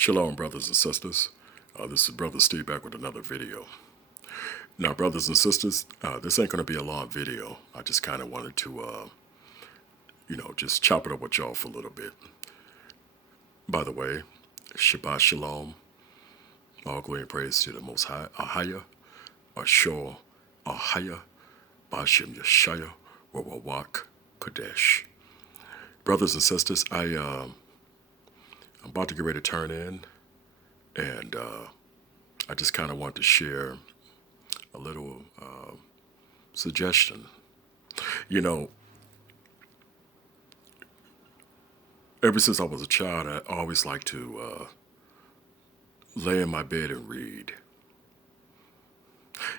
Shalom, brothers and sisters. This is Brother Steve back with another video. Now, brothers and sisters, this ain't going to be a long video. I just kind of wanted to, just chop it up with y'all for a little bit. By the way, Shabbat Shalom. All glory and praise to the Most High, Ahaya, Ashor, Ahaya, Bashem Yeshaya, Wawawak, Kadesh. Brothers and sisters, I'm about to get ready to turn in, and I just kind of want to share a little suggestion. You know, ever since I was a child, I always liked to lay in my bed and read.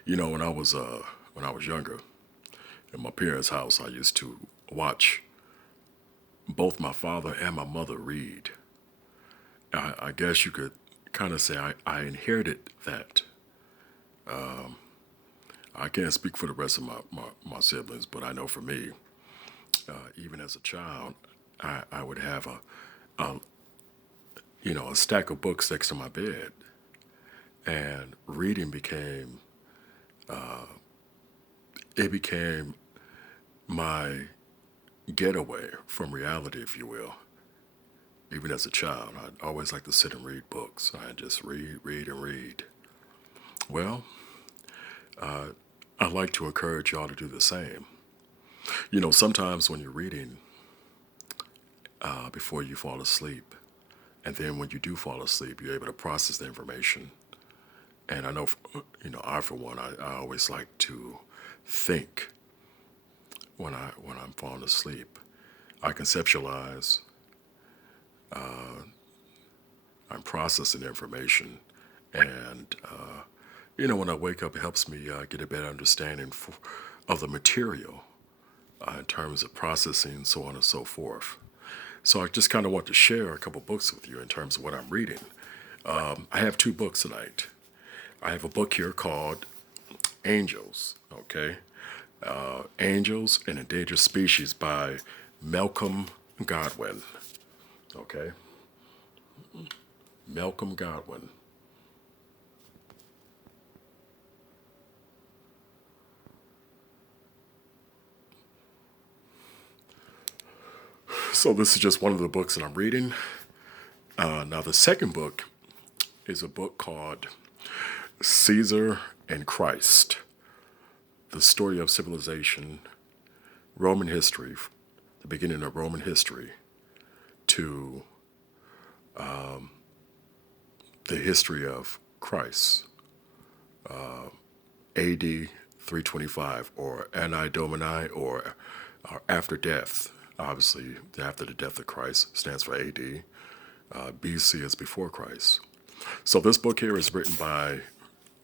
You know, when I was younger, in my parents' house, I used to watch both my father and my mother read. I guess you could kind of say I inherited that. I can't speak for the rest of my siblings, but I know for me, even as a child, I would have a stack of books next to my bed, and reading became my getaway from reality, if you will. Even as a child, I'd always like to sit and read books. I'd just read, and read. Well, I'd like to encourage y'all to do the same. You know, sometimes when you're reading before you fall asleep, and then when you do fall asleep, you're able to process the information. And I know, I for one, I always like to think when I'm falling asleep. I conceptualize. I'm processing information, and when I wake up, it helps me get a better understanding of the material in terms of processing, so on and so forth. So I just kind of want to share a couple books with you in terms of what I'm reading. I have two books tonight. I have a book here called Angels, okay? Angels and Endangered Species by Malcolm Godwin, okay? Malcolm Godwin. So this is just one of the books that I'm reading. Now the second book is a book called Caesar and Christ, the story of civilization, Roman history, the beginning of Roman history, to the history of Christ, AD 325, or Anno Domini, or after death. Obviously, after the death of Christ stands for AD. BC is before Christ. So this book here is written by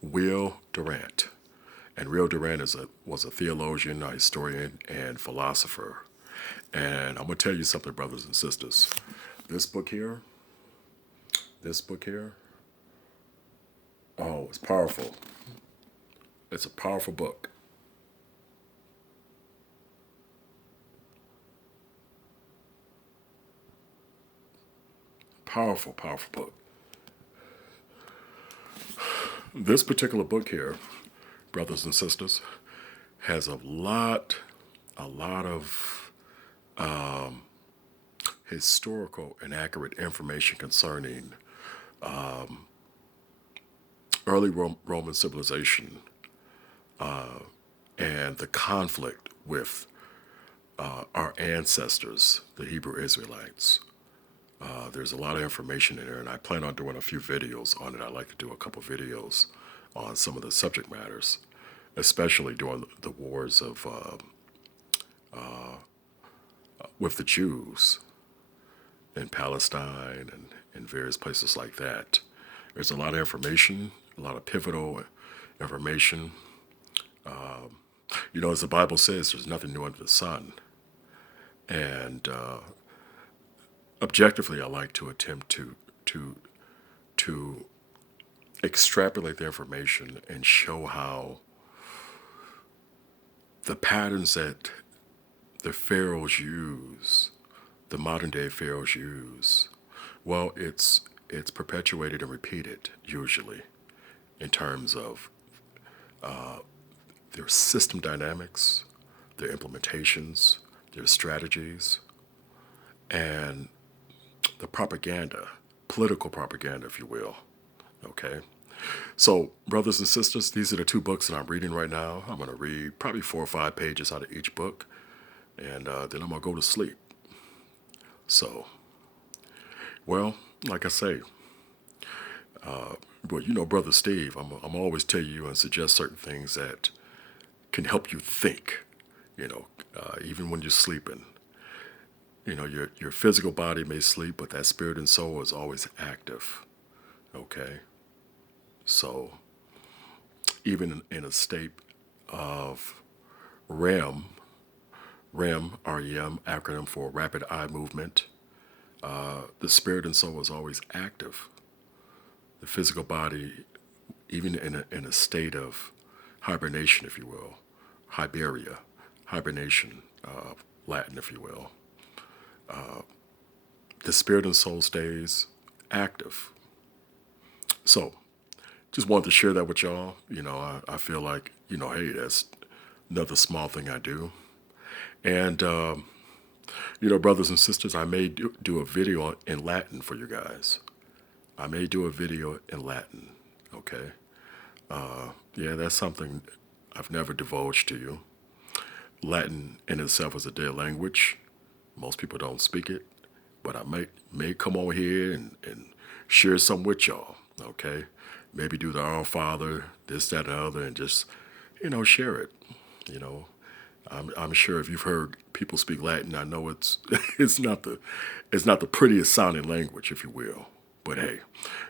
Will Durant. And Will Durant was a theologian, a historian, and philosopher. And I'm going to tell you something, brothers and sisters. This book here, oh, it's powerful. It's a powerful book. Powerful, powerful book. This particular book here, brothers and sisters, has a lot of historical and accurate information concerning early Roman civilization and the conflict with our ancestors, the Hebrew Israelites. There's a lot of information in there, and I plan on doing a few videos on it. I'd like to do a couple videos on some of the subject matters, especially during the wars of with the Jews in Palestine and in various places like that. There's a lot of information, a lot of pivotal information. As the Bible says, there's nothing new under the sun. And objectively, I like to attempt to extrapolate the information and show how the patterns that the pharaohs use, the modern day pharaohs use, well, it's it's perpetuated and repeated usually in terms of their system dynamics, their implementations, their strategies, and the propaganda, political propaganda, if you will. Okay. So, brothers and sisters, these are the two books that I'm reading right now. I'm going to read probably 4 or 5 pages out of each book, and then I'm going to go to sleep. So, well, like I say, well, you know, Brother Steve, I'm always tell you and suggest certain things that can help you think, even when you're sleeping. Your physical body may sleep, but that spirit and soul is always active. Okay. So even in a state of REM, REM, acronym for rapid eye movement, the spirit and soul is always active. The physical body, even in a state of hibernation, if you will, hibernation, Latin, if you will, the spirit and soul stays active. So, just wanted to share that with y'all. I feel like, hey, that's another small thing I do. And, brothers and sisters, I may do a video in Latin for you guys. I may do a video in Latin, okay? Yeah, that's something I've never divulged to you. Latin in itself is a dead language. Most people don't speak it, but I may come over here and share some with y'all, okay? Maybe do the Our Father, this, that, and the other, and just, share it. I'm sure if you've heard people speak Latin, I know it's it's not the prettiest sounding language, if you will. But hey,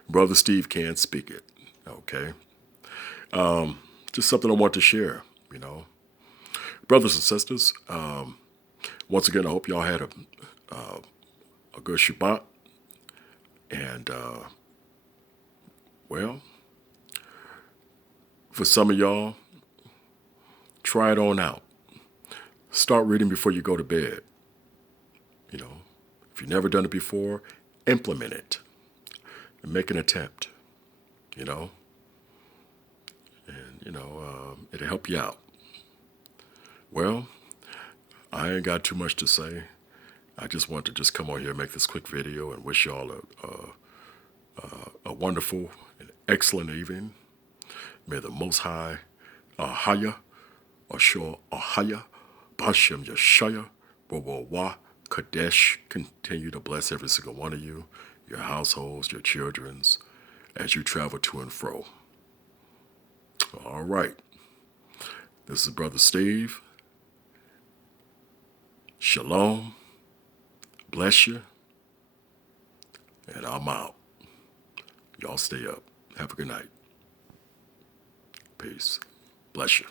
Brother Steve can speak it, okay? Just something I want to share, Brothers and sisters, once again, I hope y'all had a good Shabbat. And, well, for some of y'all, try it on out. Start reading before you go to bed. If you've never done it before, implement it and make an attempt, and, it'll help you out. Well, I ain't got too much to say. I just want to just come on here and make this quick video and wish y'all a wonderful and excellent evening. May the Most High, Ahaya, Ashur, Ahaya, Bashem, Yeshaya, Wawa, Kadesh, continue to bless every single one of you, your households, your children's, as you travel to and fro. All right. This is Brother Steve. Shalom. Bless you. And I'm out. Y'all stay up. Have a good night. Peace. Bless you.